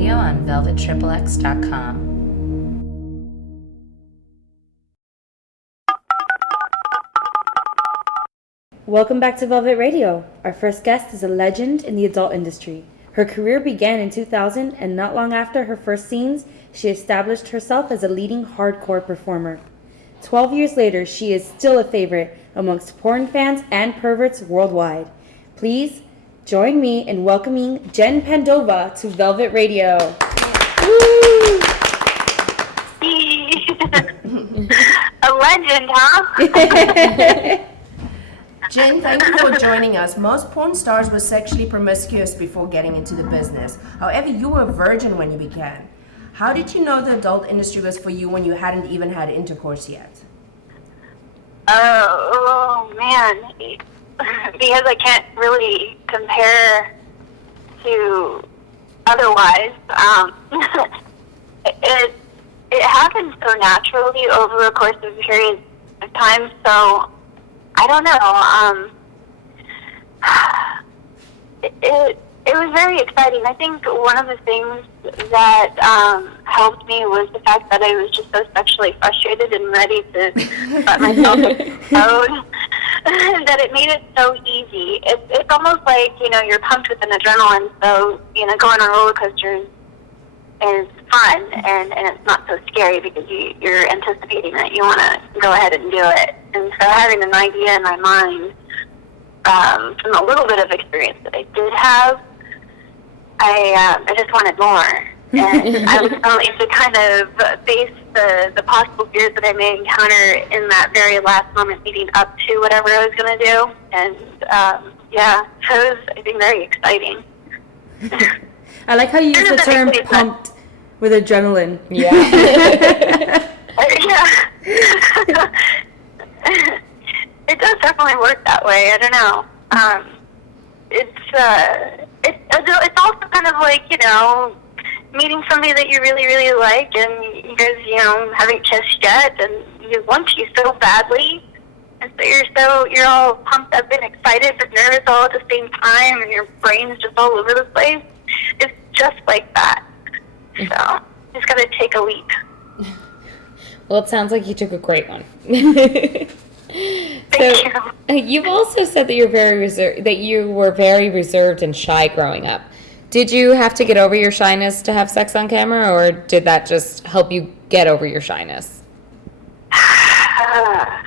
Radio on velvetxxx.com. Welcome back to Velvet Radio. Our first guest is a legend in the adult industry. Her career began in 2000, and not long after her first scenes, she established herself as a leading hardcore performer. 12 years later, she is still a favorite amongst porn fans and perverts worldwide. Please join me in welcoming Jen Padova to Velvet Radio. Woo! A legend, huh? Jen, thank you for joining us. Most porn stars were sexually promiscuous before getting into the business. However, you were a virgin when you began. How did you know the adult industry was for you when you hadn't even had intercourse yet? Oh man, because I can't really compare to otherwise. It happened so naturally over a course of a period of time, so I don't know. It was very exciting. I think one of the things that helped me was the fact that I was just so sexually frustrated and ready to let myself explode that it made it so easy. It's almost like, you're pumped with an adrenaline, so, going on roller coasters is fun and it's not so scary because you're anticipating that you want to go ahead and do it. And so having an idea in my mind from a little bit of experience that I did have, I just wanted more. And I was willing to kind of face the possible fears that I may encounter in that very last moment leading up to whatever I was going to do. And so it was, I think, very exciting. I like how you use the term pumped with adrenaline. Yeah. Yeah. It does definitely work that way. I don't know. It's also kind of like, meeting somebody that you really, really like, and you guys, haven't kissed yet, and you want to so badly, and so you're all pumped up and excited but nervous all at the same time, and your brain's just all over the place. It's just like that. So, just gotta take a leap. Well, it sounds like you took a great one. Thank you. You've also said that you were very reserved and shy growing up. Did you have to get over your shyness to have sex on camera, or did that just help you get over your shyness? I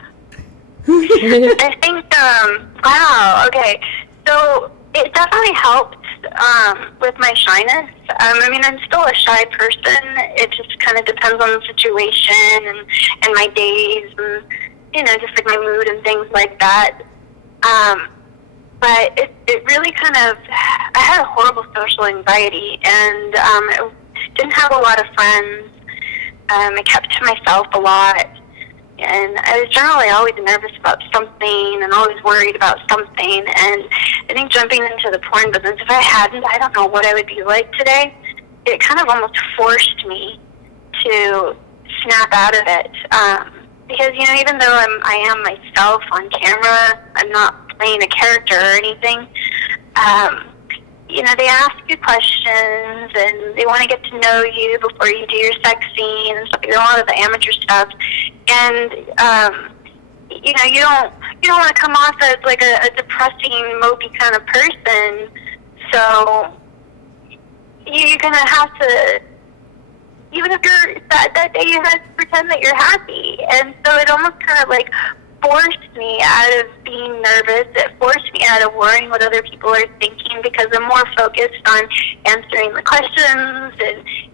think, wow, okay. So it definitely helped with my shyness. I'm still a shy person. It just kind of depends on the situation and my days and, just like my mood and things like that. But it really kind of, I had a horrible social anxiety and I didn't have a lot of friends. I kept to myself a lot. And I was generally always nervous about something and always worried about something. And I think jumping into the porn business, if I hadn't, I don't know what I would be like today. It kind of almost forced me to snap out of it. Because, even though I am myself on camera, I'm not playing a character or anything. They ask you questions and they want to get to know you before you do your sex scene and stuff. A lot of the amateur stuff. And, you don't want to come off as like a depressing, mopey kind of person. So you're going to have to, even if you're sad that day, you have to pretend that you're happy. And so it almost kind of like forced me out of being nervous. It forced me out of worrying what other people are thinking because I'm more focused on answering the questions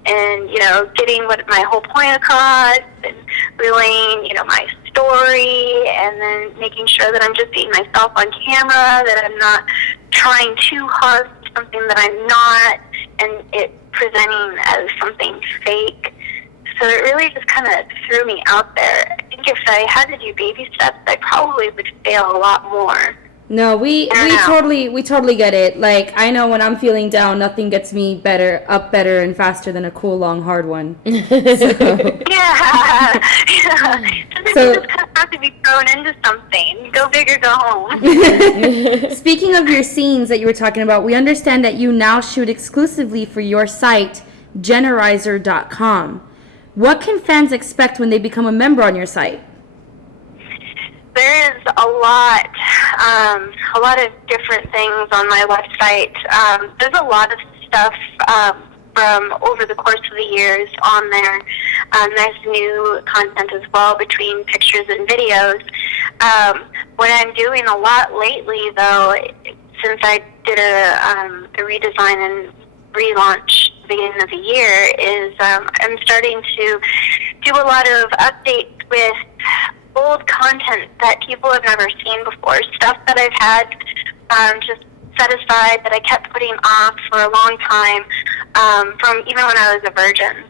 and getting what my whole point across and relaying, my story and then making sure that I'm just being myself on camera, that I'm not trying too hard for something that I'm not and it presenting as something fake. So it really just kind of threw me out there. I think if I had to do baby steps, I probably would fail a lot more. No, we totally get it. Like, I know when I'm feeling down, nothing gets me better and faster than a cool, long, hard one. So. Yeah. So you just kind of have to be thrown into something. Go big or go home. Speaking of your scenes that you were talking about, we understand that you now shoot exclusively for your site, Generizer.com. What can fans expect when they become a member on your site? There is a lot of different things on my website. There's a lot of stuff from over the course of the years on there. There's new content as well between pictures and videos. What I'm doing a lot lately, though, since I did a redesign and relaunch at the beginning of the year, is I'm starting to do a lot of updates with old content that people have never seen before, stuff that I've had just set aside that I kept putting off for a long time, from even when I was a virgin.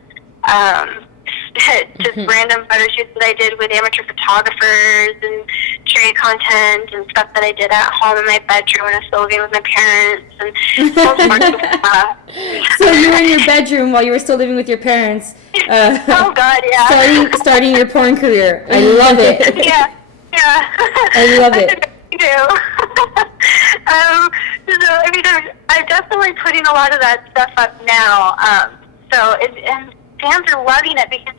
Just random photo shoots that I did with amateur photographers and trade content and stuff that I did at home in my bedroom when I was still living with my parents and all sorts of stuff. So you were in your bedroom while you were still living with your parents. Oh God, yeah. Starting your porn career. I love it. Yeah. I love it. I do. So I mean, I'm definitely putting a lot of that stuff up now. And fans are loving it because,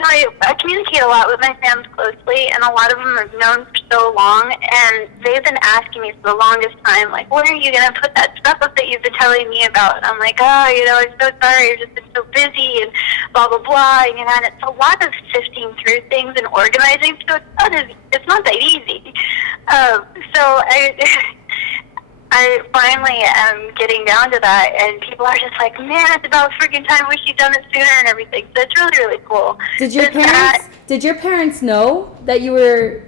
I communicate a lot with my fans closely, and a lot of them have known for so long, and they've been asking me for the longest time, like, when are you going to put that stuff up that you've been telling me about? And I'm like, I'm so sorry, I've just been so busy, and blah, blah, blah, and it's a lot of sifting through things and organizing, so it's not that easy. So I finally am getting down to that, and people are just like, man, it's about freaking time. Wish you'd done it sooner and everything. So it's really, really cool. Did your parents know that you were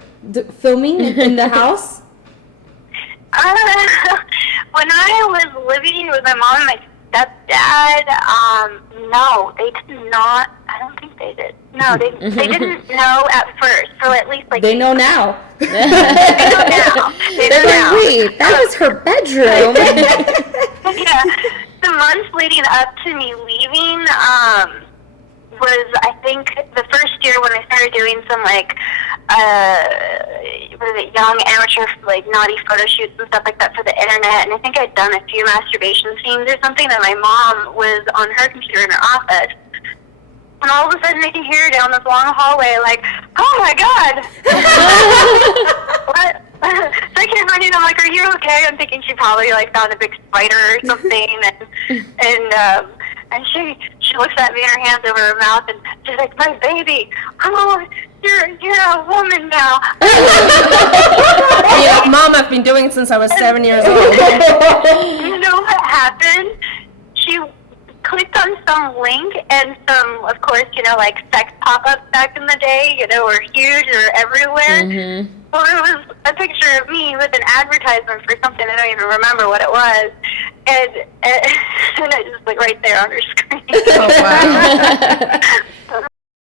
filming in the house? When I was living with my mom and my stepdad, no, they did not. I don't think they did. No, they didn't know at first. So at least they know now. They know now. They're like, wait, that was her bedroom. Yeah, the months leading up to me leaving was, I think, the first year when I started doing some young amateur naughty photo shoots and stuff like that for the internet, and I think I'd done a few masturbation scenes or something that my mom was on her computer in her office. And all of a sudden I can hear her down this long hallway like, oh my God! What? So I came running, I'm like, are you okay? I'm thinking she probably found a big spider or something, and she looks at me, her hands over her mouth, and she's like, my baby, oh, you're a woman now. Yeah, Mom, I've been doing it since I was 7 years old. You know what happened? She clicked on some link, and some, of course, sex pop-ups back in the day, were huge or everywhere. Mm-hmm. Well, it was a picture of me with an advertisement for something. I don't even remember what it was. And it just right there on her screen. Oh, wow.